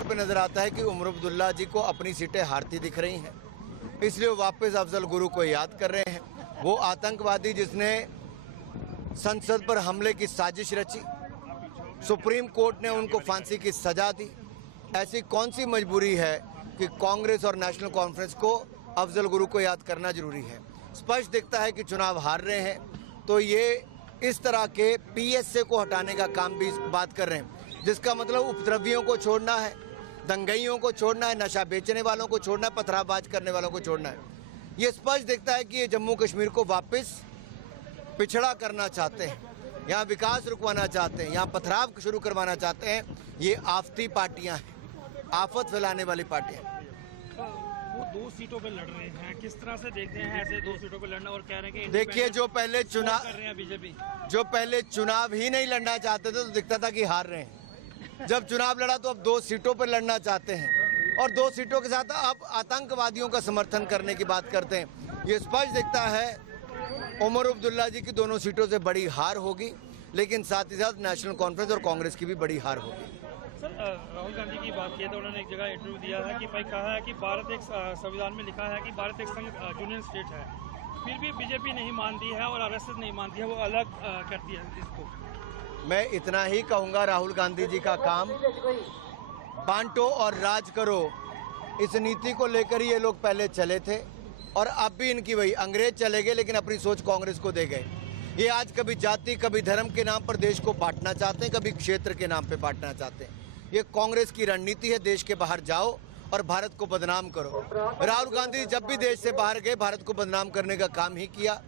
तौर पे नज़र आता है कि उमर अब्दुल्ला जी को अपनी सीटें हारती दिख रही हैं, इसलिए वो वापस अफजल गुरु को याद कर रहे हैं। वो आतंकवादी जिसने संसद पर हमले की साजिश रची, सुप्रीम कोर्ट ने उनको फांसी की सजा दी। ऐसी कौन सी मजबूरी है कि कांग्रेस और नेशनल कॉन्फ्रेंस को अफजल गुरु को याद करना जरूरी है। स्पष्ट दिखता है कि चुनाव हार रहे हैं, तो ये इस तरह के पीएसए को हटाने का काम भी बात कर रहे हैं, जिसका मतलब उपद्रवियों को छोड़ना है, दंगइयों को छोड़ना है, नशा बेचने वालों को छोड़ना है, पथराबाज करने वालों को छोड़ना है। ये स्पष्ट दिखता है कि ये जम्मू कश्मीर को वापस पिछड़ा करना चाहते हैं, यहाँ विकास रुकवाना चाहते हैं, यहाँ पथराव शुरू करवाना चाहते हैं। ये आफती पार्टियां हैं, आफत फैलाने वाली पार्टियां। वो 2 सीटों पे लड़ रहे हैं, किस तरह से देखते हैं ऐसे 2 सीटों पे लड़ना, और कह रहे हैं कि देखिए, जो पहले चुनाव कर रहे हैं बीजेपी, जो पहले चुनाव ही नहीं लड़ना चाहते थे तो दिखता था कि हार रहे हैं। जब चुनाव लड़ा तो अब 2 सीटों पर लड़ना चाहते हैं, और 2 सीटों के साथ अब आतंकवादियों का समर्थन करने की बात करते हैं। ये स्पष्ट दिखता है उमर अब्दुल्ला जी की दोनों सीटों से बड़ी हार होगी, लेकिन साथ ही साथ नेशनल कॉन्फ्रेंस और कांग्रेस की भी बड़ी हार होगी। सर, राहुल गांधी की बात की तो उन्होंने एक जगह इंटरव्यू दिया है कि भाई कहा है कि भारत एक संविधान में लिखा है कि भारत एक संघ यूनियन स्टेट है, फिर भी बीजेपी नहीं मानती है और आरएसएस नहीं मानती है, वो अलग करती है इसको। मैं इतना ही कहूँगा, राहुल गांधी जी का काम बांटो और राज करो, इस नीति को लेकर ही ये लोग पहले चले थे, और अब भी इनकी वही। अंग्रेज चले गए लेकिन अपनी सोच कांग्रेस को दे गए। ये आज कभी जाति कभी धर्म के नाम पर देश को बांटना चाहते हैं, कभी क्षेत्र के नाम पे बांटना चाहते हैं। ये कांग्रेस की रणनीति है, देश के बाहर जाओ और भारत को बदनाम करो। राहुल गांधी जब भी देश से बाहर गए भारत को बदनाम करने का काम ही किया।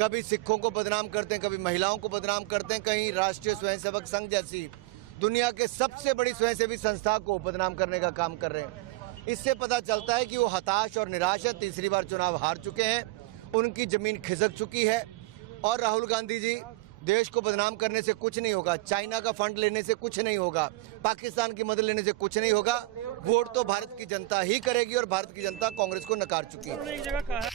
कभी सिखों को बदनाम करते हैं, कभी महिलाओं को बदनाम करते हैं, कहीं राष्ट्रीय स्वयंसेवक संघ जैसी दुनिया के सबसे बड़ी स्वयंसेवी संस्था को बदनाम करने का काम कर रहे हैं। इससे पता चलता है कि वो हताश और निराश है, तीसरी बार चुनाव हार चुके हैं, उनकी जमीन खिसक चुकी है। और राहुल गांधी जी, देश को बदनाम करने से कुछ नहीं होगा, चाइना का फंड लेने से कुछ नहीं होगा, पाकिस्तान की मदद लेने से कुछ नहीं होगा। वोट तो भारत की जनता ही करेगी, और भारत की जनता कांग्रेस को नकार चुकी है। एक जगह कहा है